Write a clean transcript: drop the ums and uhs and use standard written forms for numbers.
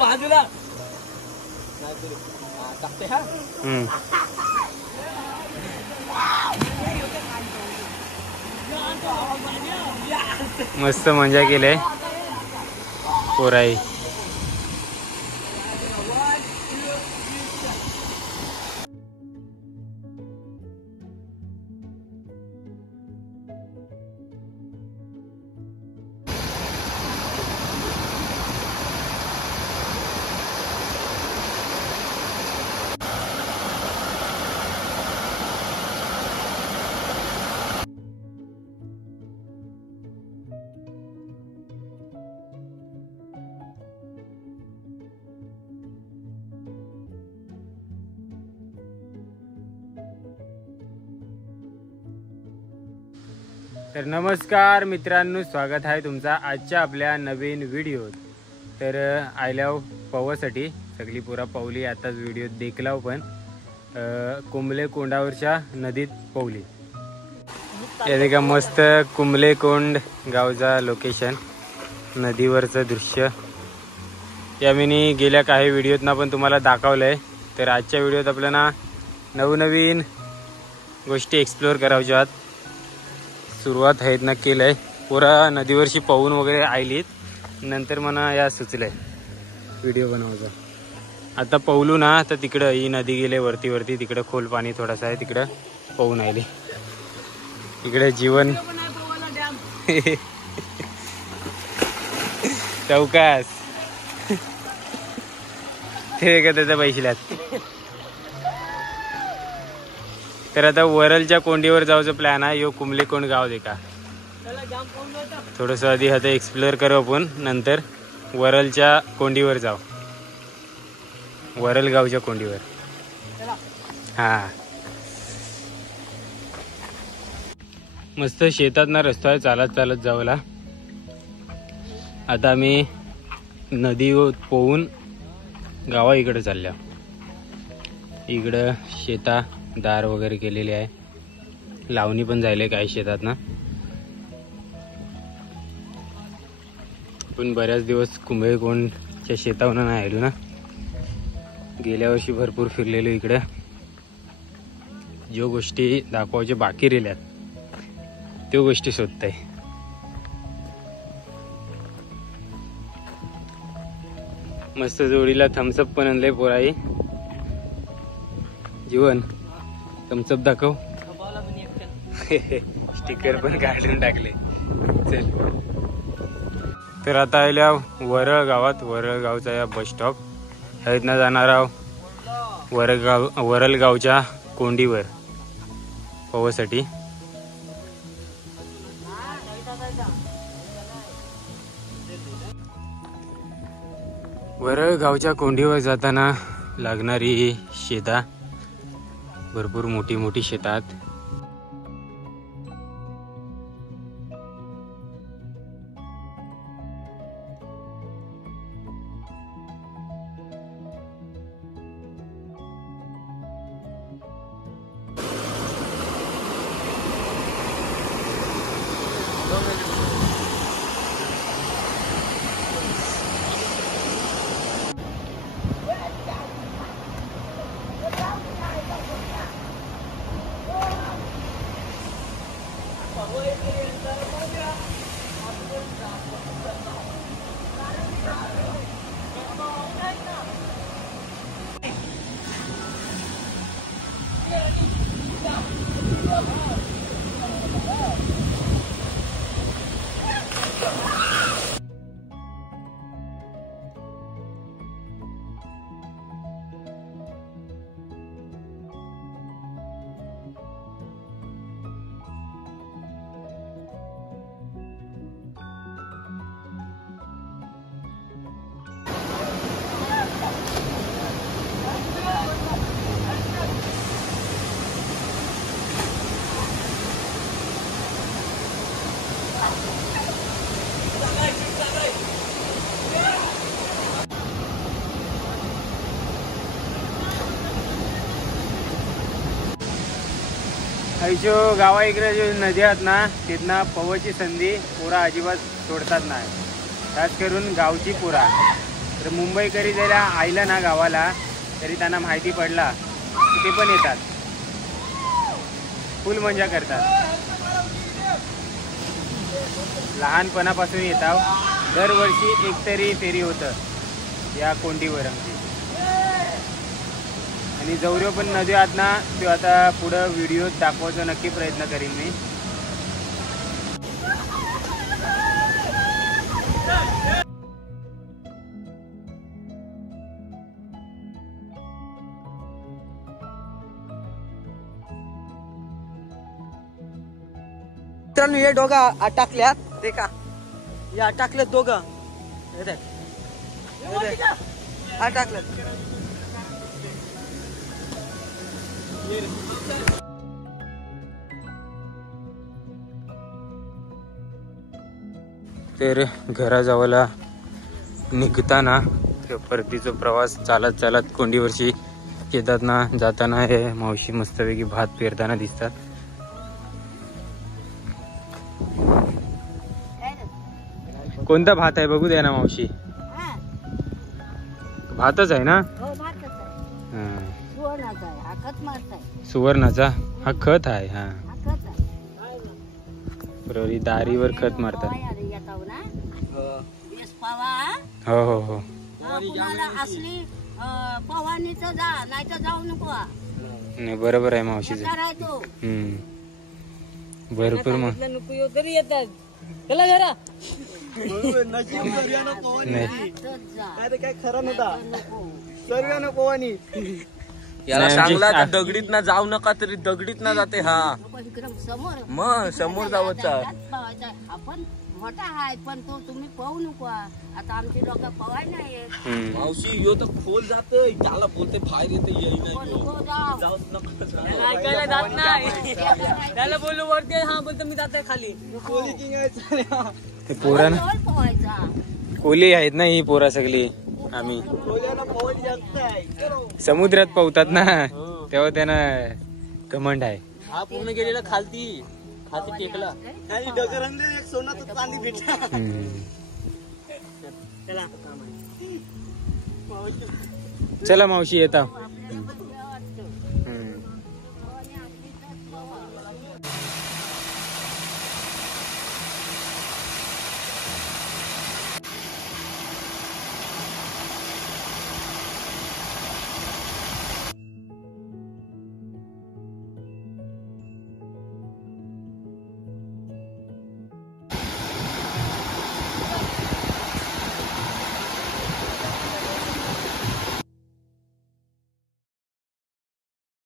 बाजूला टाकते हा. मस्त मजा केले पोराई. तर नमस्कार मित्रांनो, स्वागत आहे तुमचा आजच्या आपल्या नवीन व्हिडिओत. तर आयल्याव पवासाठी सगळी पुरा पावली. आताच व्हिडिओ देखलाव पण कुंबले कोंडावरच्या नदीत पावली. याचे का मस्त कुंबले कोंड गावचा लोकेशन, नदीवरचं दृश्य या मी गेल्या काही व्हिडिओतना पण तुम्हाला दाखवलंय. तर आजच्या व्हिडिओत आपल्याला नवनवीन गोष्टी एक्सप्लोअर करायच्या आहेत. सुरुवात आहेत ना केलंय. पुरा नदीवरची पाहून वगैरे आयलीत, नंतर मला या सुचलंय व्हिडिओ बनवायचा. आता पावलू ना तर तिकडं ही नदी गेले वरती वरती, तिकडं खोल पाणी थोडासा आहे, तिकडं पाहून आयली. इकडे जीवन चौकास ते का त्याच्या पैशात. तर आता वरलच्या कोंडीवर जायचं प्लॅन आहे. यो कुंबले कोंड गाव दे का थोडंसं आधी आता एक्सप्लोअर करू आपण, नंतर वरलच्या कोंडीवर जाऊ. वरल गावच्या कोंडीवर. हा मस्त शेतात ना रस्ता आहे, चालत चालत जाऊला. आता आम्ही नदी पोहून गावा इकडे चालल्या. इकडं शेता दार वगैरे केलेली आहे, लावणी पण झाले काही शेतात ना. पण बऱ्याच दिवस कुंबळे कोंडच्या शेतावर नाही आलो ना. गेल्या वर्षी भरपूर फिरलेलो इकडे. जो गोष्टी दाखवायच्या बाकी राहिल्यात त्यो गोष्टी शोधताय. मस्त जोडीला थम्सअप पण आणले पोराई. जीवन थम्सअप दाखव. स्टिकर पण काढून टाकले. चल तर आता आल्या वरळ गावात. वरळ गावचा या बस स्टॉप आहेत ना, जाणार आहोत वरल गावच्या कोंडीवर पोहासाठी. वरळ गावच्या कोंडीवर जाताना लागणारी शेता, भरपूर मोठी मोठी शेतात. ऐशो गावा इकडे जे नदी आहेत ना तिथनं पवाची संधी पुरा अजिबात सोडतात नाही, खास करून गावची पुरा. तर मुंबईकरी जरी आयला ना गावाला तरी त्यांना माहिती पडला की ते पण येतात, फुल मजा करतात. लहानपणापासून येतात. दरवर्षी एकतरी फेरी होतं या कोंडीवर आमची. आणि जवळ पण नदी आत ना तो आता पुढं व्हिडिओ दाखवायचा नक्की प्रयत्न करीन मी. मित्रांनो हे दोघं टाकल्यात ते का या टाकल्यात दोघं टाकल्यात. तर घराजवळला निघताना परतीचा प्रवास चालत चालत कोंडीवरशी येतात ना, जाताना हे मावशी मस्तपैकी भात पेरताना दिसतात. कोणता भात आहे बघू द्या ना मावशी. भातच आहे ना, सुवर्णाचा हा खत आहे. हा बरोबर, दारीवर खत मारतात. हो हो हो नाही बरोबर आहे मावशीच. भरपूर मग येतात त्याला घरा काय खरं नव्हता सर्व नको आणि याला सांगला दगडीत ना जाऊ नका तरी दगडीत ना जाते. हा मग समोर जावचा आपण मोठा आहे पण तो तुम्ही पाहू नको. आता आमची लोक पवाय नाही. मावशी यो तर खोल जाते त्याला बोलते बाहेर येते ऐकायला जात नाही. त्याला बोलू वरती हा बोलतो मी जाते खाली. पोरा कोली आहेत ना ही पोरा सगळी. आम्ही समुद्रात पोहतात ना तेव्हा त्यांना कमंड आहे. हा पूर्ण गेलेला खालती टेकला एक सोनाचं चांदी भेटला. चला मावशी येता.